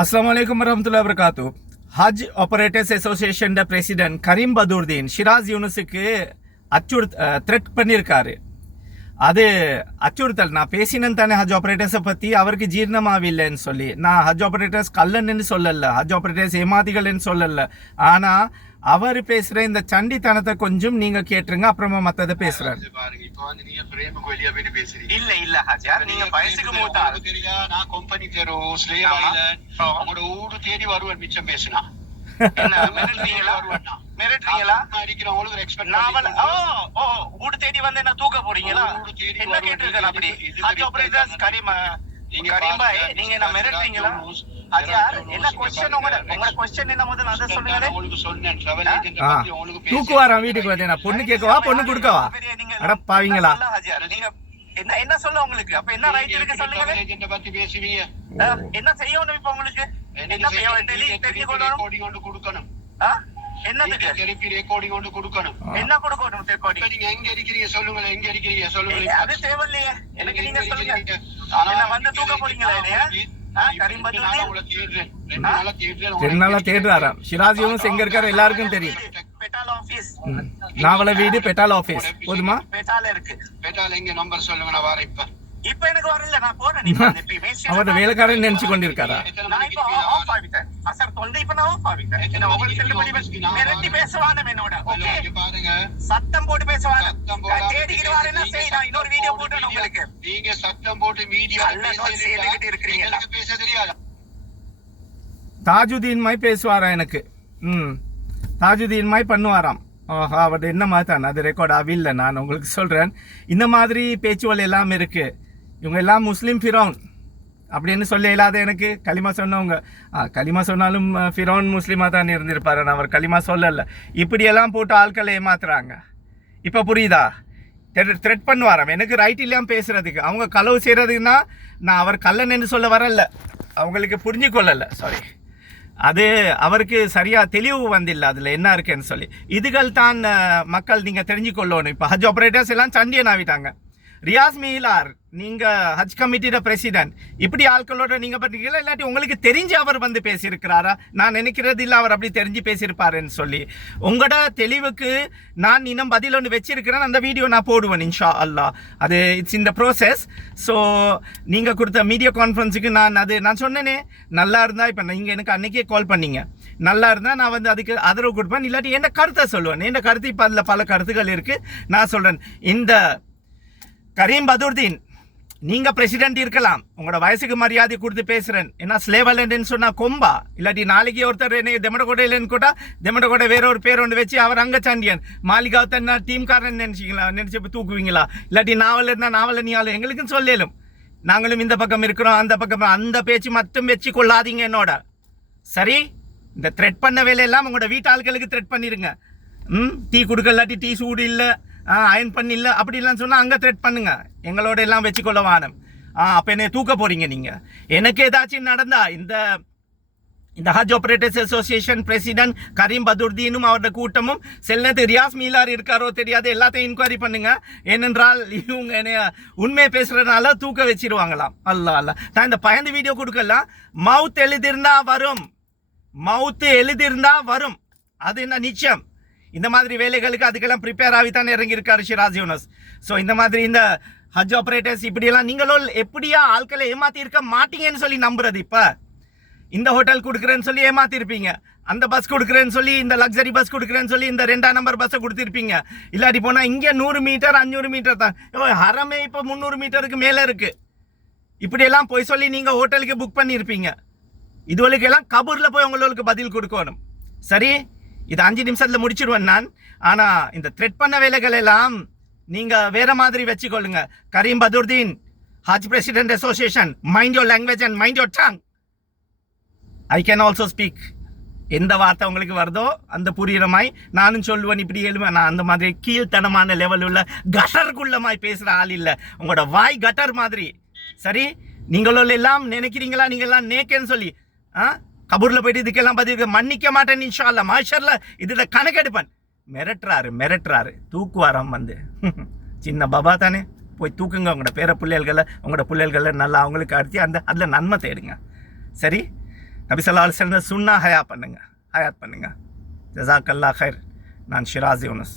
Assalamualaikum warahmatullahi wabarakatuh. ஹஜ் operators association president கரீம் Badurdeen Shiraz யூனுஸுக்கு thread பண்ணியிருக்காரு. அது அச்சுறுத்தல். நான் பேசினேன் தானே ஹஜ் ஆபரேட்டர்ஸை பற்றி, அவருக்கு ஜீர்ணமாவில்லைன்னு சொல்லி. நான் ஹஜ் ஆபரேட்டர்ஸ் கல்லன்னு சொல்லலை, ஹஜ் ஆபரேட்டர்ஸ் ஏமாதிகள்னு சொல்லலை. ஆனால் அவர் பேசுகிற இந்த சண்டித்தனத்தை கொஞ்சம் நீங்கள் கேட்டுருங்க, அப்புறமா மற்றதை பேசுகிறேன். இல்ல இல்ல ஹஜார், நீங்க வயசுக்கு மூத்தா தெரியா? நான் கம்பெனி தரும் ஸ்லேவ் ஐலண்ட் உங்களோட ஊடு தேடி வருவேன். மிச்சம் பேசினா என்ன மிரட்டுறீங்களா? மிரட்டுறீங்களா? அடிக்கிறவங்களுக்கு எக்ஸ்பெக்ட் நாவல் ஊடு தேடி வந்து என்ன தூக்க போறீங்களா? என்ன கேட்டிருக்கேன் அப்படி? ஹஜ் ஆபரேட்டர்ஸ் கரீம் பாய், நீங்க என்ன மிரட்டுறீங்களா? ஹஜார், என்ன क्वेश्चन? உங்க क्वेश्चन என்ன முதல்ல அத சொல்லுங்க. உங்களுக்கு சொன்னேன் டிராவல் ஏஜென்ட் பத்தி உங்களுக்கு தூக்கு வரான் வீட்டுக்கு வந்து. நான் பொண்ணு கேட்கவா பொண்ணு கொடுக்கவா? அட பாவீங்களா? ஹஜார், நீங்க என்ன சொல்ல உங்களுக்கு? அப்ப என்ன ரைட் இருக்கு சொல்லுங்க. ஏஜென்ட் பத்தி பேசுவீங்க, என்ன செய்யணும் இப்ப உங்களுக்கு? என்ன செய்யணும்? டெலி ரெக்கார்டிங் கொண்டு கொடுக்கணும். என்னதுக்கு திருப்பி ரெக்கார்டிங் கொண்டு கொடுக்கணும்? என்ன கொடுக்கணும் ரெக்கார்டிங்? நீங்க எங்க இருக்கீங்க சொல்லுங்க, எங்க இருக்கீங்க சொல்லுங்க. அது தேவையில்லையே எனக்கு, நீங்க சொல்லுங்க. என்ன வந்து தூக்க போறீங்களா இல்லையா? தேடுறாராம் ஷிராஸ் யூனுஸ். எங்க இருக்காரு எல்லாருக்கும் தெரியும். நாவல வீடு பெட்டால் ஆபீஸ். போதுமா? பெட்டால இருக்கு. பெட்டால எங்க நம்பர் சொல்லுங்க, நான் வரேன். இப்ப எனக்கு வரல, நான் போறேன். அவர் வேலைக்காரன் நினைச்சு கொண்டிருக்காரா? நான் இப்ப ஆஃப் ஆகிட்டேன். அசர் தொண்டை இப்ப நான் ஆஃப் ஆகிட்டேன். என்ன உங்களுக்கு செல்லுபடி மிரட்டி பேசுவானே என்னோட? ஓகே பாருங்க, சத்தம் போட்டு பேசுவானே. தேடிக்கிட்டு வரேன்னா சரி, நான் இன்னொரு வீடியோ போட்டேன் உங்களுக்கு. நீங்க சத்தம் போட்டு மீடியா செய்துகிட்டு இருக்கீங்க, எனக்கு பேச தெரியாது. தாஜுதீன் மாய் பேசுவாரா எனக்கு? தாஜுதீன் மாய் பண்ணுவாராம். ஆஹா, அவர் என்ன மாதிரி தான் அது ரெக்கார்ட் ஆவில்லை. நான் உங்களுக்கு சொல்கிறேன், இந்த மாதிரி பேச்சுவல் எல்லாம் இருக்குது. இவங்க எல்லாம் முஸ்லீம் ஃபிரௌன் அப்படின்னு சொல்ல இல்லாத எனக்கு. களிமா சொன்னவங்க, களிமா சொன்னாலும் ஃபிரௌன் முஸ்லீமாக தான் இருந்திருப்பார். அவர் களிமா சொல்லலை. இப்படியெல்லாம் போட்டு ஆட்களை ஏமாத்துறாங்க. இப்போ புரியுதா? த்ரெட் பண்ணுவாராம் எனக்கு ரைட் இல்லாமல் பேசுகிறதுக்கு. அவங்க களவு செய்கிறதுன்னா நான் அவர் கல்லன் என்று சொல்ல வரல, அவங்களுக்கு புரிஞ்சு கொள்ளலை. சாரி, அது அவருக்கு சரியாக தெளிவு வந்தில்லை அதில் என்ன இருக்குன்னு சொல்லி. இதுகள் தான் மக்கள் நீங்கள் தெரிஞ்சு கொள்ளணும். இப்போ ஹஜ் ஆப்ரேட்டர்ஸ் எல்லாம் சண்டியன் ஆகிட்டாங்க. ரியாஸ் மீலார், நீங்கள் ஹஜ் கமிட்டியோட பிரசிடென்ட், இப்படி ஆட்களோட நீங்கள் பார்த்தீங்களா? இல்லாட்டி உங்களுக்கு தெரிஞ்சு அவர் வந்து பேசியிருக்கிறாரா? நான் நினைக்கிறது இல்லை அவர் அப்படி தெரிஞ்சு பேசியிருப்பாருன்னு சொல்லி. உங்களோட தெளிவுக்கு நான் இன்னும் பதில் ஒன்று வச்சிருக்கிறேன். அந்த வீடியோ நான் போடுவேன் இன்ஷா அல்லா. அது இட்ஸ் இந்த ப்ரோசஸ். ஸோ நீங்கள் கொடுத்த மீடியா கான்ஃபரன்ஸுக்கு நான் சொன்னேனே, நல்லா இருந்தால் இப்போ நீங்கள் எனக்கு அன்றைக்கே கால் பண்ணீங்க, நல்லா இருந்தால் நான் வந்து அதுக்கு ஆதரவு கொடுப்பேன். இல்லாட்டி என்ன கருத்தை சொல்லுவேன். என்ன கருத்து இப்போ அதில் பல கருத்துக்கள் இருக்குது. நான் சொல்கிறேன், இந்த கரீம் பதூர்தீன் நீங்கள் பிரசிடென்ட் இருக்கலாம், உங்களோட வயசுக்கு மரியாதை கொடுத்து பேசுகிறேன். ஏன்னா ஸ்லேவலன்னு சொன்னால் கொம்பா? இல்லாட்டி நாளைக்கு ஒருத்தர் என்ன தெமடகோடையிலன்னு கூட தெமடகோடை வேற ஒரு பேர் ஒன்று வச்சு அவர் அங்கே சண்டியன் மாளிகாவத்தன்னா டீம்காரன் நினச்சி தூக்குவீங்களா? இல்லாட்டி நாவல் இருந்தால் நாவல் நீ ஆளு எங்களுக்குன்னு சொல்லலும். நாங்களும் இந்த பக்கம் இருக்கிறோம், அந்த பக்கம். அந்த பேச்சு மட்டும் வச்சு கொள்ளாதீங்க என்னோட. சரி, இந்த த்ரெட் பண்ண வேலையெல்லாம் உங்களோட வீட்டாளுகளுக்கு த்ரெட் பண்ணிடுங்க. டீ கொடுக்க, இல்லாட்டி டீ சூடு இல்லை, அயன் பண்ணில்ல அப்படிலாம் சொன்னால் அங்கே த்ரெட் பண்ணுங்க. எங்களோட எல்லாம் வச்சுக்கொள்ள வானம். அப்போ என்ன தூக்க போகிறீங்க நீங்கள்? எனக்கு ஏதாச்சும் நடந்தா இந்த ஹஜ் ஆப்ரேட்டர்ஸ் அசோசியேஷன் பிரசிடென்ட் கரீம் பதூர்தீனும் அவரோட கூட்டமும் செல்லத்து ரியாஸ் மீலார் இருக்காரோ தெரியாது, எல்லாத்தையும் இன்கொயரி பண்ணுங்க. ஏனென்றால் இவங்க என்ன உண்மையை பேசுகிறதுனால தூக்க வச்சிருவாங்களாம். அல்ல நான் இந்த பயந்து வீடியோ கொடுக்கலாம். மவுத் எழுதியிருந்தா வரும், மவுத்து எழுதியிருந்தா வரும், அது என்ன நிச்சயம். இந்த மாதிரி வேலைகளுக்கு அதுக்கெல்லாம் ப்ரிப்பேர் ஆகித்தான் இறங்கியிருக்காரு ஷிராஸ் யூனுஸ். ஸோ இந்த மாதிரி இந்த ஹஜ் ஆப்ரேட்டர்ஸ் இப்படியெல்லாம் நீங்களும் எப்படியா ஆட்களை ஏமாற்றி இருக்க மாட்டீங்கன்னு சொல்லி நம்புறது. இப்போ இந்த ஹோட்டல் கொடுக்குறேன்னு சொல்லி ஏமாத்திருப்பீங்க, அந்த பஸ் கொடுக்குறேன்னு சொல்லி, இந்த லக்ஸரி பஸ் கொடுக்குறேன்னு சொல்லி இந்த 2ஆம் நம்பர் பஸ்ஸை கொடுத்துருப்பீங்க. இல்லாட்டி போனால் இங்கே 100 மீட்டர் 500 மீட்டர் தான், ஹரமே இப்போ 300 மீட்டருக்கு மேலே இருக்குது. இப்படியெல்லாம் போய் சொல்லி நீங்கள் ஹோட்டலுக்கு புக் பண்ணியிருப்பீங்க. இதுவளுக்கெல்லாம் கபூரில் போய் உங்களுக்கு பதில் கொடுக்கணும். சரி, இது 5 நிமிஷத்தில் முடிச்சிடுவேன் நான். ஆனால் இந்த த்ரெட் பண்ண வேலைகள் எல்லாம் நீங்கள் வேறு மாதிரி வச்சுக்கொள்ளுங்க. Karim Badruddin, Haj president association, mind your language and mind your tongue. I can also speak. எந்த வார்த்தை உங்களுக்கு வருதோ அந்த புரியுறமாய் நானும் சொல்லுவேன். இப்படி எழுவேன். நான் அந்த மாதிரி கீழ்த்தனமான லெவல் உள்ள கட்டருக்குள்ளமாய் பேசுகிற ஆள் இல்லை. உங்களோட வாய் கட்டர் மாதிரி. சரி, நீங்களும் எல்லாம் நினைக்கிறீங்களா நீங்கள் எல்லாம் நேக்கேன்னு சொல்லி கபூரில் போயிட்டு இதுக்கெல்லாம் பதில் மன்னிக்க மாட்டேன் இன்ஷா அல்லா. மாஷர்ல இதோட கணக்கெடுப்பேன். மிரட்டுறாரு தூக்குவாராம் வந்து. சின்ன பாபா தானே, போய் தூக்குங்க உங்களோட பேர பிள்ளைகளை, உங்களோட பிள்ளைகளை நல்லா அவங்களுக்கு அடித்து அதில் நன்மை தேடுங்க. சரி, நபி ஸல்லல்லாஹு அலைஹி வஸல்லம் சுன்னா ஹயாத் பண்ணுங்க ஜஸாக்கல்லாஹ் கைர். நான் ஷிராஸ் யூனுஸ்.